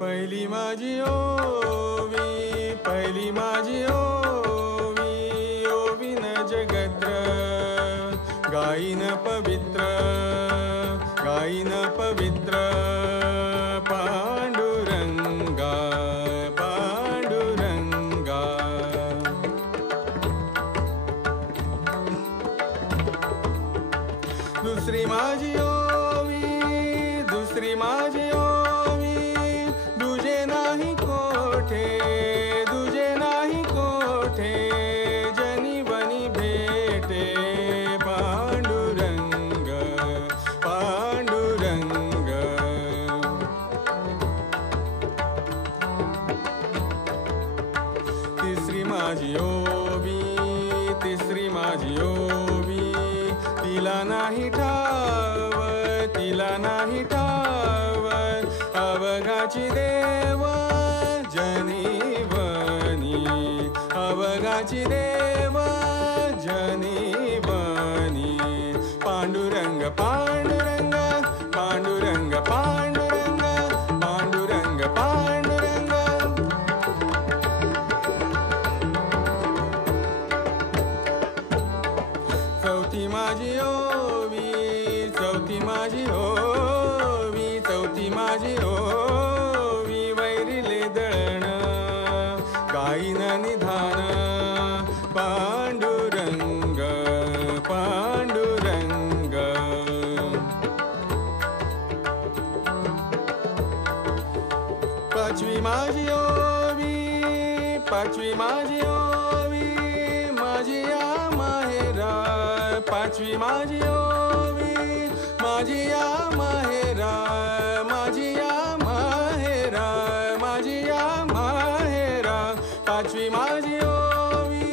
पहिली माझी ओवी, पहिली माझी ओवी, ओवीन जगत्र गायीन पवित्र, गायीन पवित्र पांडुरंगा, पांडुरंगा. दुसरी माझी ओवी, दुसरी माझी ओवी, दुजे नाही कोठे, दुजे नाही कोठे, जनी बनी भेटे पांडुरंग, पांडुरंग. तिसरी माझी ओवी, तिसरी माझी ओवी, तिला नाही ठाव, तिला नाही ठाव, अवघाची देव जनीवनी, अवघाची देव जनीवनी. पांडुरंग, पांडुरंग, पांडुरंग, पांडुरंग, पांडुरंग, पांडुरंग. चौथी माझी ओवी, चौथी माझी ओवी, चौथी माझी ओवी, वैरिले दळण गायीन निधान पांडुरंग, पांडुरंग. पाचवी माझी ओवी, पाचवी माझी ओवी, माझी या माहेरा, पाचवी माझी ओवी, माझी या माहेरा, माझी या माहेरा, माझी या माहेरा. पाचवी माझी ओवी,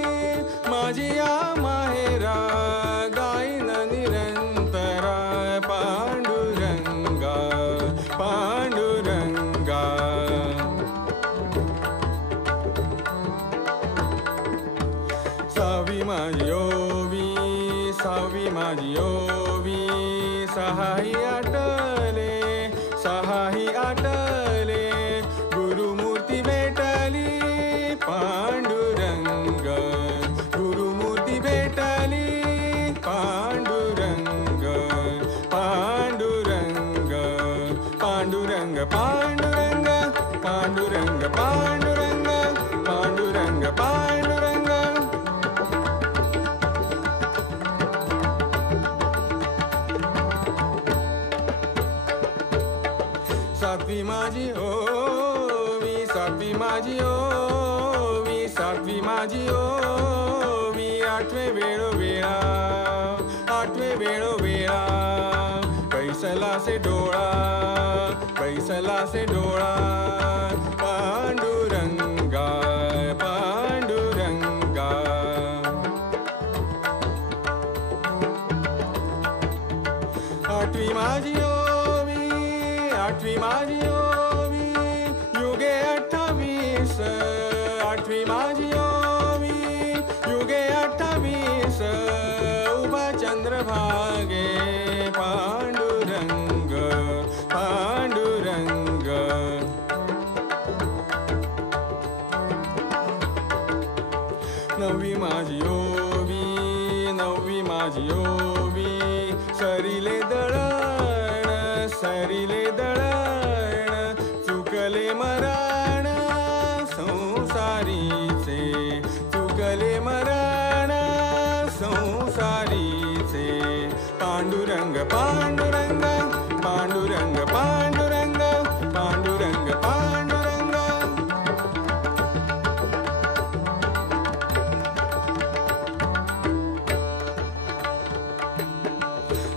माझी या माहेरा, गायीन निरंतरा पांडुरंगा, पांडुरंगा. सहावी माझी ओवी, सहावी माझी ओवी, सहाही आटले, सहाही आटले, गुरुमूर्ती भेटली पांडुरंग, गुरुमूर्ती भेटली पांडुरंग, पांडुरंग, पांडुरंग, पांडुरंग, पांडुरंग, पांडुरंग, पांडुरंग, पांडुरंग. सातवी माझी ओवी, सातवी माझी ओवी, सातवी माझी ओवी, आठवे वेळोवेळा, आठवे वेळोवेळा, पैसला से डोळा, पैसला से डोळा पांडुरंगा, पांडुरंगा. आठवी माझी ओवी, आठवी माझी ओवी, युगे 28, आठवी माझी ओवी, युगे 28, उभा चंद्रभागे पांडुरंग, पांडुरंग. नववी माझी ओवी, नववी माझी ओवी, सरिले दळण, सरिले दळण, चुकले मरण संसारीचे, चुकले मरण संसारीचे. पांडुरंग, पांडुरंग, पांडुरंग, पांडुरंग, पांडुरंग, पांडुरंग.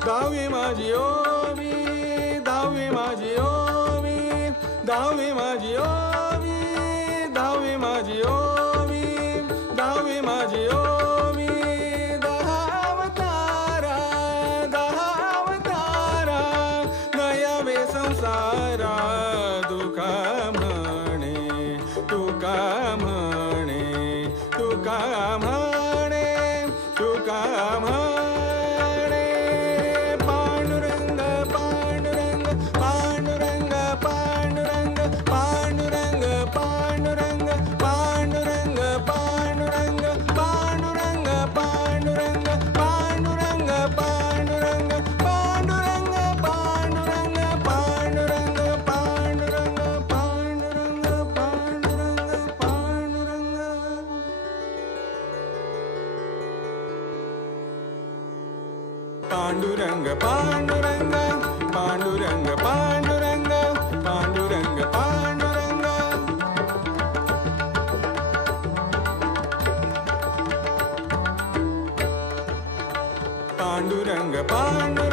दहावी माझी ओवी, दहावी माझी ओवी, दहावी माझी ओवी, दहावी माझी ओवी, दहावी माझी ओवी. दहावतारा, दहावतारा, नयावे संसारा. तुका म्हणे, तुका म्हणे, तुका म्हणे, तुका म्हणे. पांडुरंग पांडुरंग पांडुरंग पांडुरंग पांडुरंग पांडुरंग पांडुरंग पांडुरंग पांडुरंग पांडुरंग पांडुरंग पांडुरंग पांडुरंग पांडुरंग पांडुरंग पांडुरंग पांडुरंग पांडुरंग पांडुरंग. पांडुरंग पांडुरंग पांडुरंग पांडुरंग पांडुरंग पांडुरंग. पांडुरंग पांडुरंग